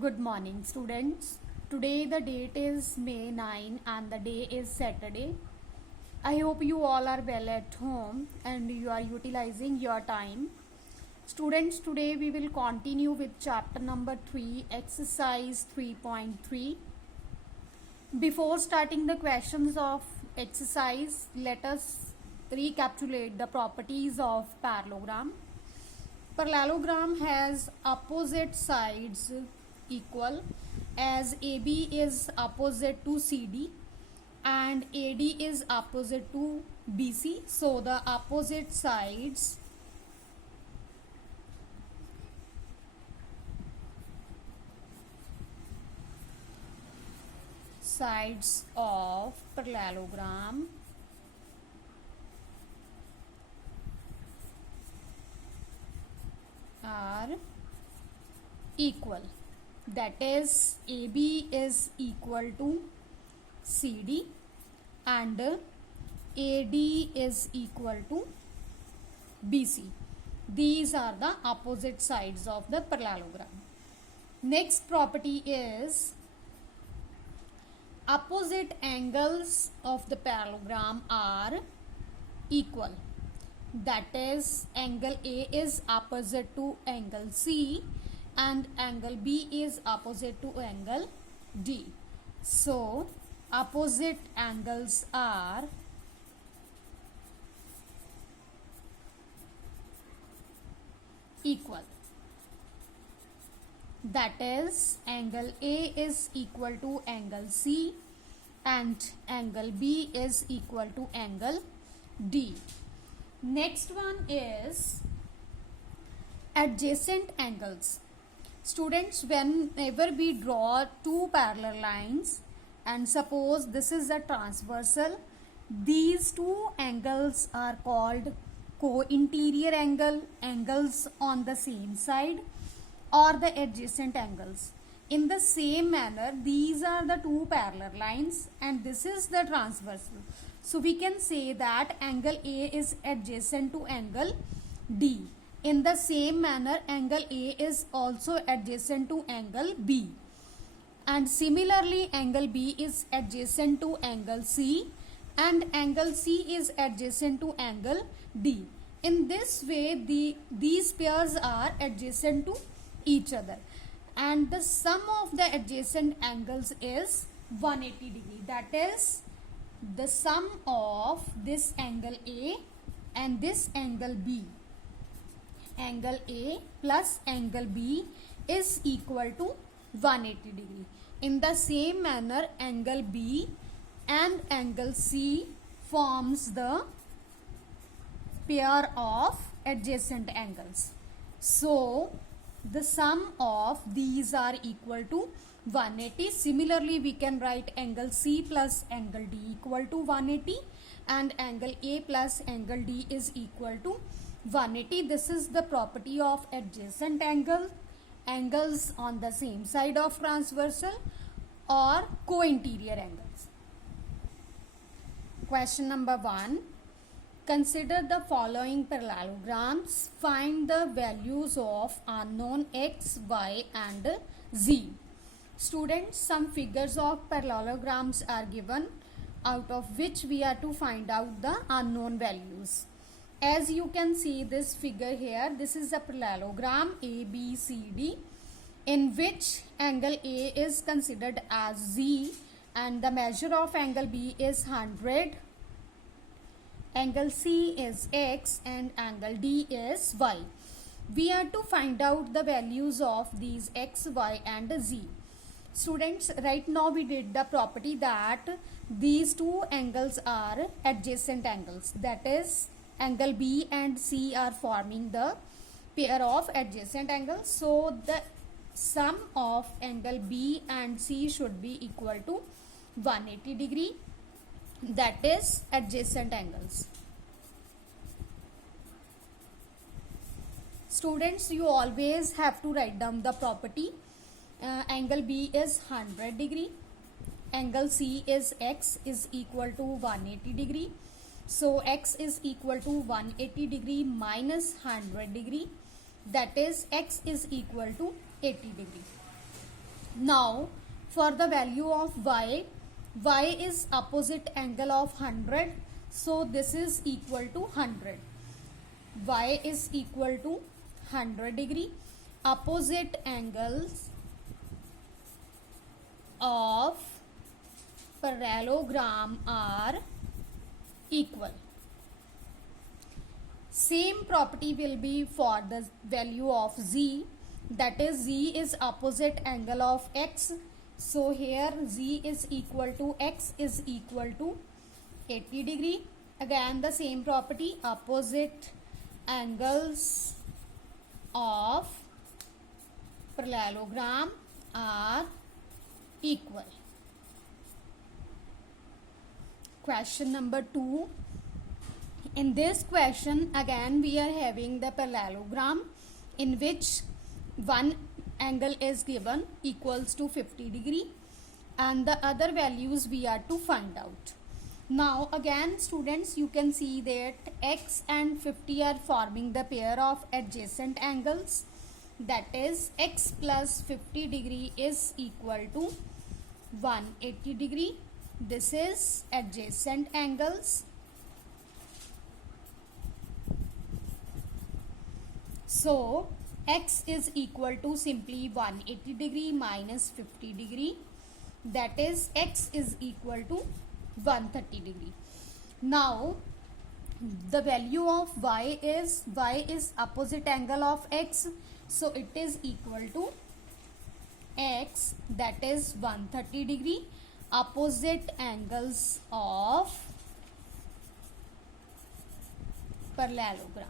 Good morning, students. Today the date is May 9 and the day is Saturday. I hope you all are well at home and you are utilizing your time. Students, today we will continue with chapter number 3, exercise 3.3. Before starting the questions of exercise, let us recapitulate the properties of parallelogram. Parallelogram has opposite sides equal, as AB is opposite to CD and AD is opposite to BC. So the opposite sides of parallelogram are equal. That is, AB is equal to CD and AD is equal to BC. These are the opposite sides of the parallelogram. Next property is opposite angles of the parallelogram are equal. That is, angle A is opposite to angle C and angle B is opposite to angle D. So, opposite angles are equal. That is, angle A is equal to angle C and angle B is equal to angle D. Next one is adjacent angles. Students, whenever we draw two parallel lines and suppose this is a transversal, these two angles are called co-interior angle, angles on the same side, or the adjacent angles. In the same manner, these are the two parallel lines and this is the transversal. So we can say that angle A is adjacent to angle D. In the same manner, angle A is also adjacent to angle B. And similarly, angle B is adjacent to angle C and angle C is adjacent to angle D. In this way, these pairs are adjacent to each other. And the sum of the adjacent angles is 180 degree. That is, the sum of this angle A and this angle B, angle A plus angle B is equal to 180 degree. In the same manner, angle B and angle C forms the pair of adjacent angles. So, the sum of these are equal to 180. Similarly, we can write angle C plus angle D equal to 180 and angle A plus angle D is equal to 180. This is the property of adjacent angle, angles on the same side of transversal or co-interior angles. Question number 1. Consider the following parallelograms. Find the values of unknown x, y and z. Students, some figures of parallelograms are given, out of which we are to find out the unknown values. As you can see this figure here, this is a parallelogram ABCD in which angle A is considered as Z and the measure of angle B is 100. Angle C is X and angle D is Y. We are to find out the values of these X, Y and Z. Students, right now we did the property that these two angles are adjacent angles. That is, angle B and C are forming the pair of adjacent angles. So, the sum of angle B and C should be equal to 180 degree. That is adjacent angles. Students, you always have to write down the property. Angle B is 100 degree. Angle C is X is equal to 180 degree. So X is equal to 180 degree minus 100 degree. That is, X is equal to 80 degree. Now for the value of y is opposite angle of 100, so this is equal to 100. Y is equal to 100 degree. Opposite angles of parallelogram are equal. Same property will be for the value of z, that is z is opposite angle of x. So here z is equal to x is equal to 80 degree. Again the same property, opposite angles of parallelogram are equal. Question number 2. In this question again we are having the parallelogram in which one angle is given equals to 50 degree and the other values we are to find out. Now again students, you can see that x and 50 are forming the pair of adjacent angles, that is x plus 50 degree is equal to 180 degree. This is adjacent angles. So x is equal to simply 180 degree minus 50 degree, that is x is equal to 130 degree. Now the value of y is opposite angle of x, so it is equal to x, that is 130 degree, opposite angles of parallelogram.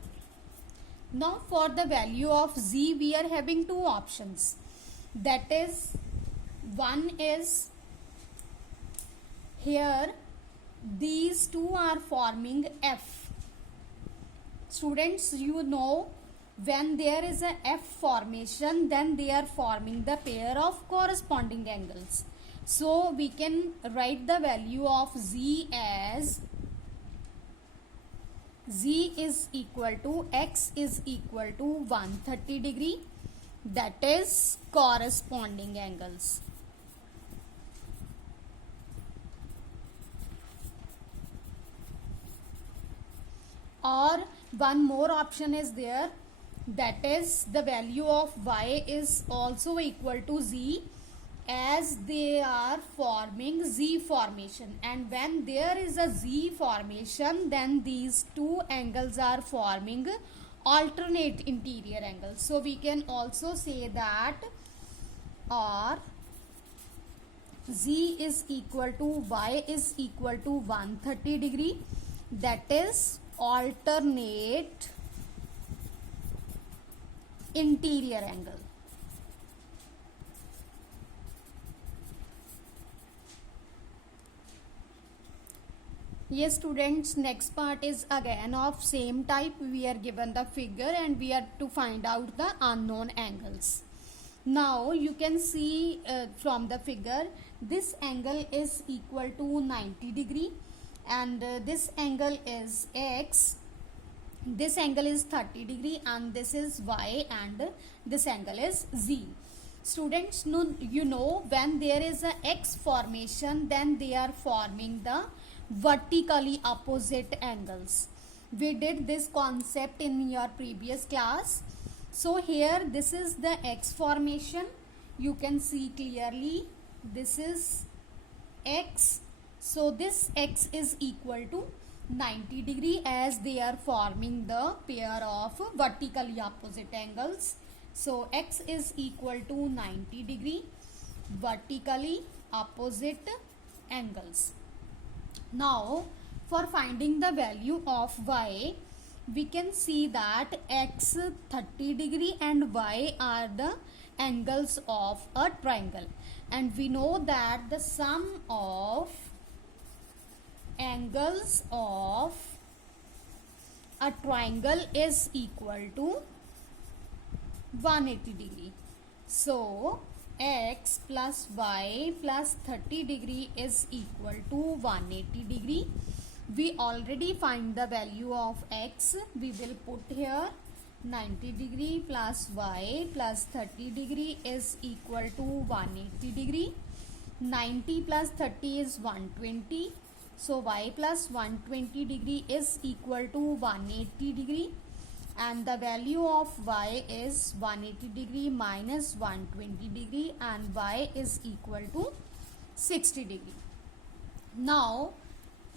Now for the value of z we are having two options, that is one is here these two are forming f. Students, you know when there is a f formation then they are forming the pair of corresponding angles. So we can write the value of z as z is equal to x is equal to 130 degree, that is corresponding angles. Or one more option is there, that is the value of y is also equal to z, as they are forming z formation, and when there is a z formation then these two angles are forming alternate interior angles. So we can also say that or z is equal to y is equal to 130 degree, that is alternate interior angle. Yes students, next part is again of same type. We are given the figure and we are to find out the unknown angles. Now you can see from the figure this angle is equal to 90 degree and this angle is x, this angle is 30 degree and this is y and this angle is z. Students, you know when there is a x formation then they are forming the vertically opposite angles. We did this concept in your previous class. So here this is the x formation, you can see clearly this is x, so this x is equal to 90 degree as they are forming the pair of vertically opposite angles. So x is equal to 90 degree vertically opposite angles. Now for finding the value of y, we can see that x 30 degree and y are the angles of a triangle, and we know that the sum of angles of a triangle is equal to 180 degree. So x plus y plus 30 degree is equal to 180 degree. We already find the value of x. We will put here 90 degree plus y plus 30 degree is equal to 180 degree. 90 plus 30 is 120. So y plus 120 degree is equal to 180 degree. And the value of y is 180 degree minus 120 degree, and y is equal to 60 degree. Now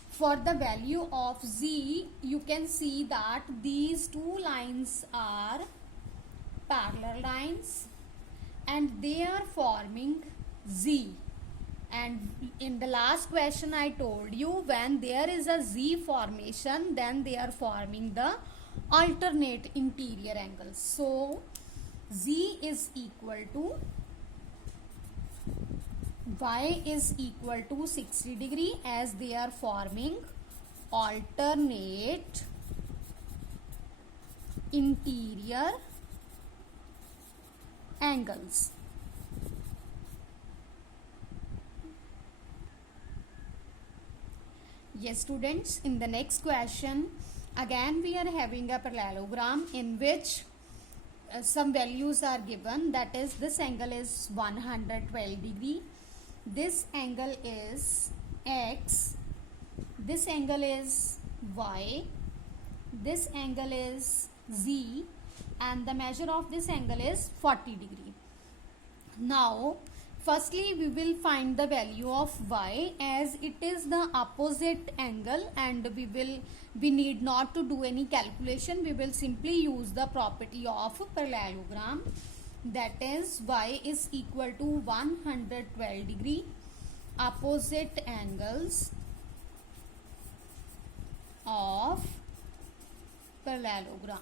for the value of z, you can see that these two lines are parallel lines and they are forming z. And in the last question I told you, when there is a z formation, then they are forming the alternate interior angles. So z is equal to y is equal to 60 degree, as they are forming alternate interior angles. Yes students, in the next question again we are having a parallelogram in which some values are given, that is this angle is 112 degree, this angle is x, this angle is y, this angle is z, and the measure of this angle is 40 degree. Now firstly we will find the value of y, as it is the opposite angle and we need not to do any calculation. We will simply use the property of parallelogram, that is y is equal to 112 degree, opposite angles of parallelogram.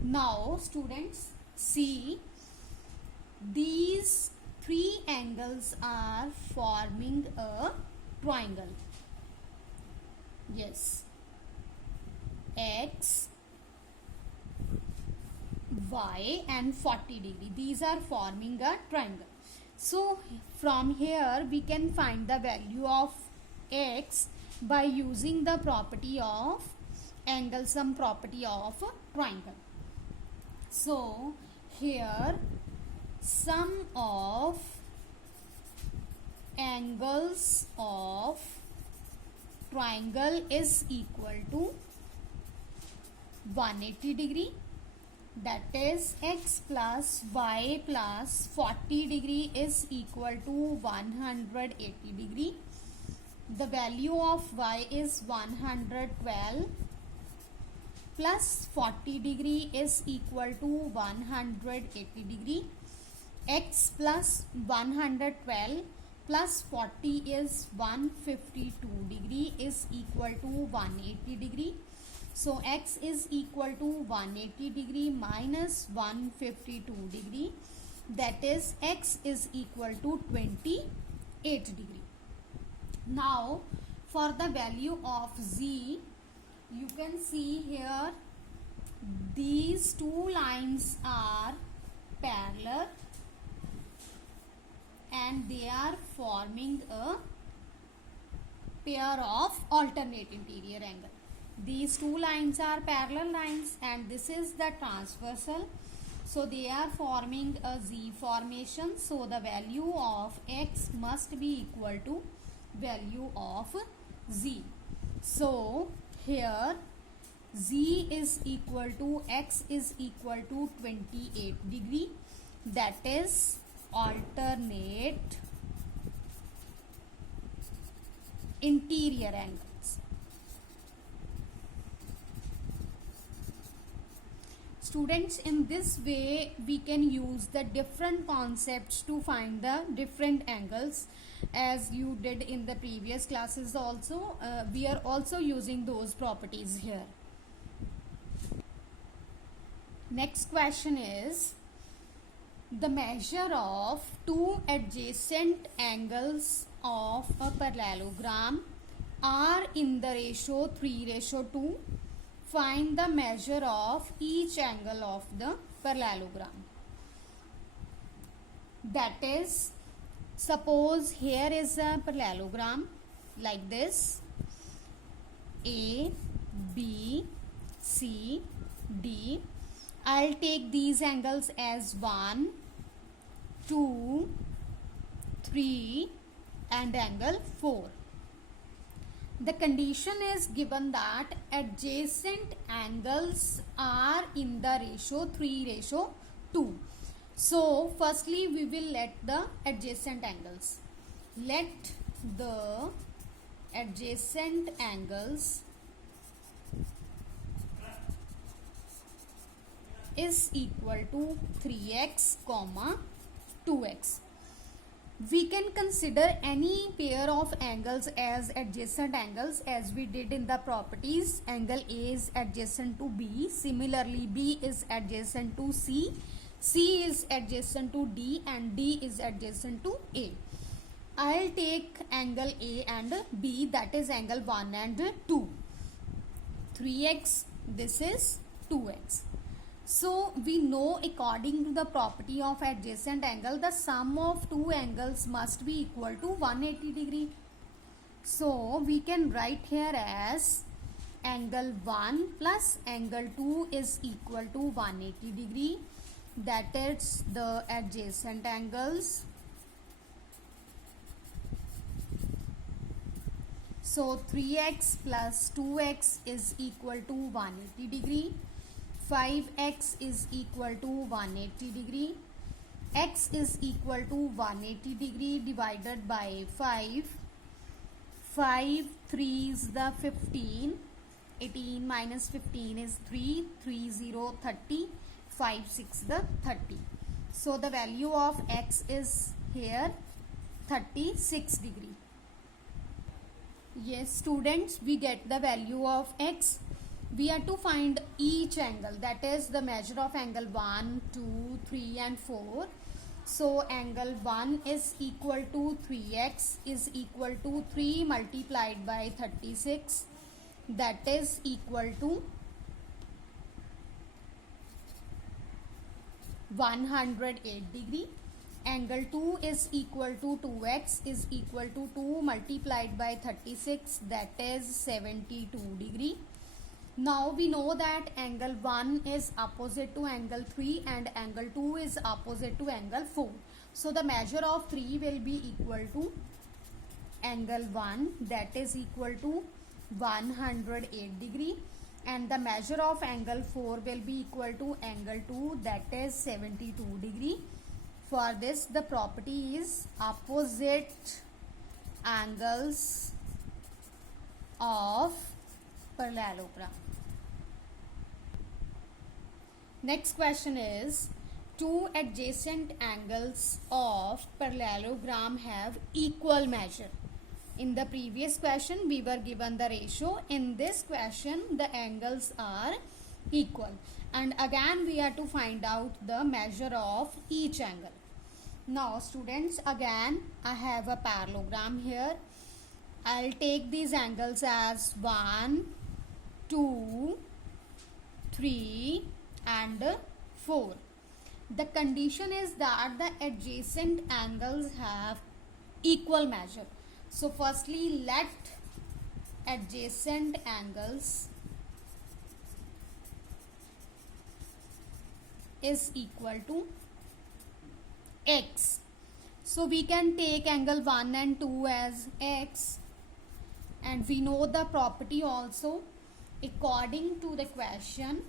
Now students, see, these three angles are forming a triangle. Yes, x, y and 40 degree, these are forming a triangle. So from here we can find the value of x by using the property of angle sum property of triangle. So here sum of angles of triangle is equal to 180 degree, that is x plus y plus 40 degree is equal to 180 degree. The value of y is 112 plus 40 degree is equal to 180 degree. X plus 112 plus 40 is 152 degree is equal to 180 degree. So x is equal to 180 degree minus 152 degree, that is x is equal to 28 degree. Now for the value of z, you can see here these two lines are parallel and they are forming a pair of alternate interior angle. These two lines are parallel lines and this is the transversal, so they are forming a z formation. So the value of x must be equal to value of z. So here z is equal to x is equal to 28 degree, that is alternate interior angles. Students, in this way we can use the different concepts to find the different angles, as you did in the previous classes also. We are also using those properties here. Next question is, the measure of two adjacent angles of a parallelogram are in the ratio 3:2. Find the measure of each angle of the parallelogram. That is, suppose here is a parallelogram like this, A, B, C, D, I'll take these angles as 1, 2, 3 and angle 4. The condition is given that adjacent angles are in the ratio 3:2. So firstly we will let the adjacent angles. Let the adjacent angles is equal to 3x comma 2x. We can consider any pair of angles as adjacent angles as we did in the properties. Angle A is adjacent to B. Similarly, B is adjacent to C. C is adjacent to D and D is adjacent to A. I'll take angle A and B, that is angle 1 and 2. 3x, this is 2x. So we know according to the property of adjacent angle, the sum of two angles must be equal to 180 degree. So we can write here as angle 1 plus angle 2 is equal to 180 degree. That is the adjacent angles. So 3x plus 2x is equal to 180 degree. 5x is equal to 180 degree. X is equal to 180 degree divided by 5. 5 3 is the 15. 18 minus 15 is 3. 3 0 30. 5 6 the 30. So the value of x is here 36 degree. Yes students, we get the value of x. We are to find each angle, that is the measure of angle 1, 2, 3 and 4. So angle 1 is equal to 3x is equal to 3 multiplied by 36, that is equal to 108 degree. Angle 2 is equal to 2x is equal to 2 multiplied by 36, that is 72 degree. Now we know that angle 1 is opposite to angle 3 and angle 2 is opposite to angle 4. So the measure of 3 will be equal to angle 1, that is equal to 108 degree, and the measure of angle 4 will be equal to angle 2, that is 72 degree. For this the property is opposite angles of parallelogram. Next question is, two adjacent angles of parallelogram have equal measure. In the previous question we were given the ratio. In this question the angles are equal, and again we are to find out the measure of each angle. Now students, again I have a parallelogram here. I'll take these angles as 1, 2, 3 and 4. The condition is that the adjacent angles have equal measure. So firstly let adjacent angles is equal to x. So we can take angle 1 and 2 as x, and we know the property also. According to the question,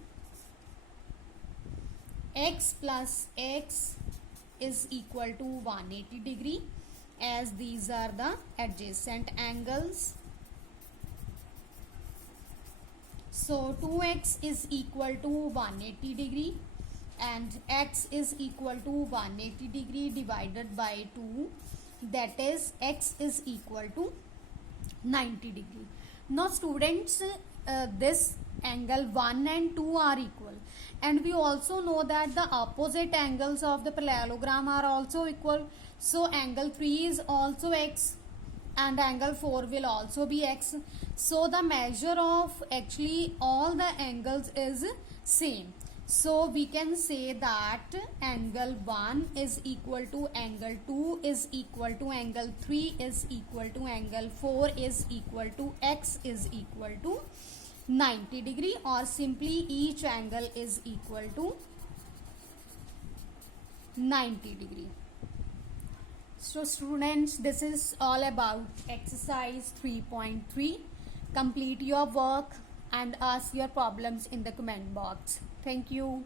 x plus x is equal to 180 degree, as these are the adjacent angles. So 2x is equal to 180 degree and x is equal to 180 degree divided by 2, that is x is equal to 90 degree. Now students, this angle 1 and 2 are equal, and we also know that the opposite angles of the parallelogram are also equal. So angle 3 is also x and angle 4 will also be x. So the measure of actually all the angles is same. So we can say that angle 1 is equal to angle 2 is equal to angle 3 is equal to angle 4 is equal to x is equal to 90 degree, or simply each angle is equal to 90 degree. So students, this is all about exercise 3.3. Complete your work and ask your problems in the comment box. Thank you.